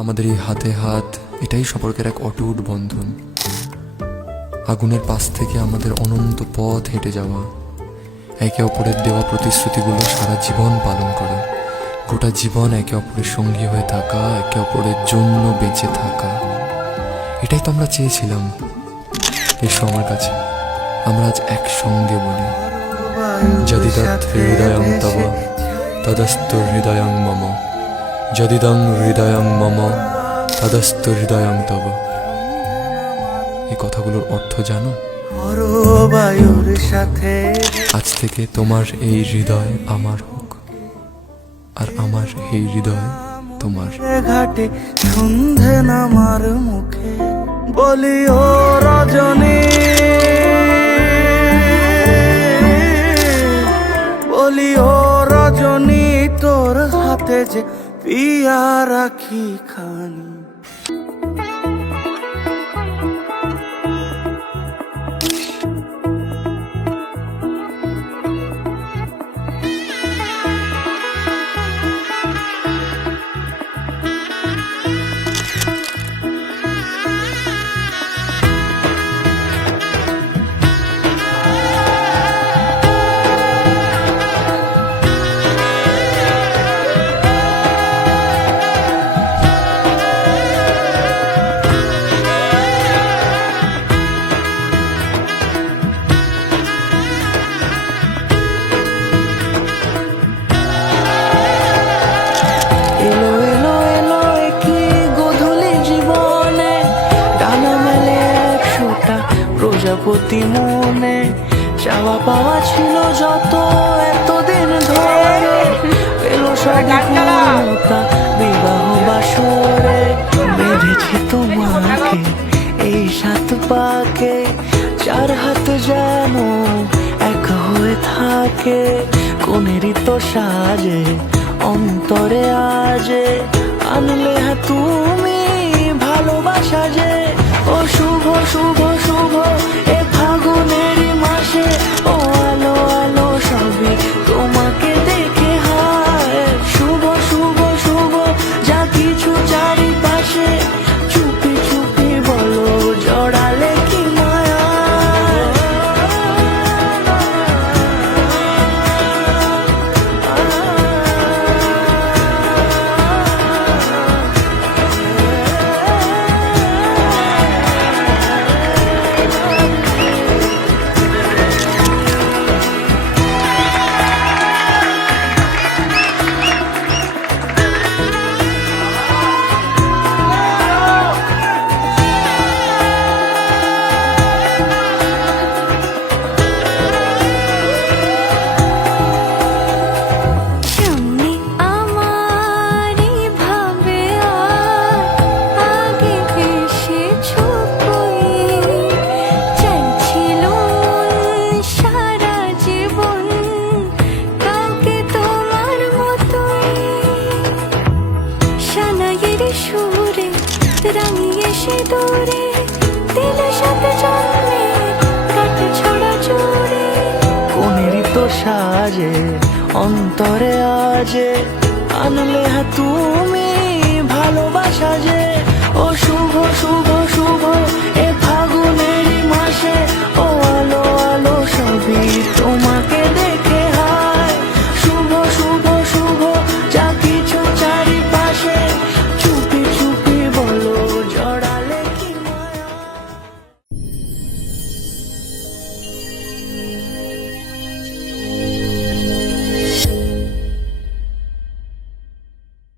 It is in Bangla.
আমাদের এই হাতে হাত, এটাই সম্পর্কের এক অটুট বন্ধন। আগুনের পাশ থেকে আমাদের অনন্ত পথ হেঁটে যাওয়া, একে অপরের দেওয়া প্রতিশ্রুতিগুলো সারা জীবন পালন করা, গোটা জীবন একে অপরের সঙ্গী হয়ে থাকা, একে অপরের জন্য বেঁচে থাকা, এটাই তো আমরা চেয়েছিলাম। এসো আমার কাছে, আমরা আজ একসঙ্গে বলি, যদিদৎ হৃদয়ং তব তদস্তু হৃদয়ং মম, যদিদং হৃদয়ং মম তদস্তু হৃদয়ং তব। এই কথাগুলোর অর্থ জানো? বায়ুর সাথে আজ থেকে তোমার এই হৃদয় আমার হোক, আর আমার এই হৃদয় তোমার। ঘাটে সন্ধে নামার মুখে বলি ও রজনী, বলি ও রজনী, তোর হাতে যে পিয়া রাখি খানি। এলো এলো এলো কি গোধূলি জীবনে, ডানা মেলে একশোটা প্রজাপতি মনে। চাওয়া পাওয়া ছিল যত এতদিন ধরে, এলো সবই পূর্ণতা বিবাহ বাসরে। বেঁধেছি তোমাকে এই সাত পাকে, চার হাত যেন এক হয়ে থাকে। কোনেরই তো সাজে অন্তরে আজে, আনলে তুমি ভালোবাসা যে। ও শুভ শুভ শুভ এ ফাগুনেরই মাসে, ও আলো আলো সবই তোমাকে দেখে হয়। শুভ শুভ শুভ যা কিছু চারিপাশে, চুপি চুপি বলো জড়ালে কি মায়া। তুমি আমারই ভাবে আগে এসেছো কই, চাইছিল সারা জীবন কাউকে তোমার মতোই। সানাইয়ের সুরে রাঙিয়ে সে দূরে, দিলের সাথে জন্মে কাটে ছড়া জোরে। কোনেরই তো সাজে অন্তরে আজে, আনলে তুমি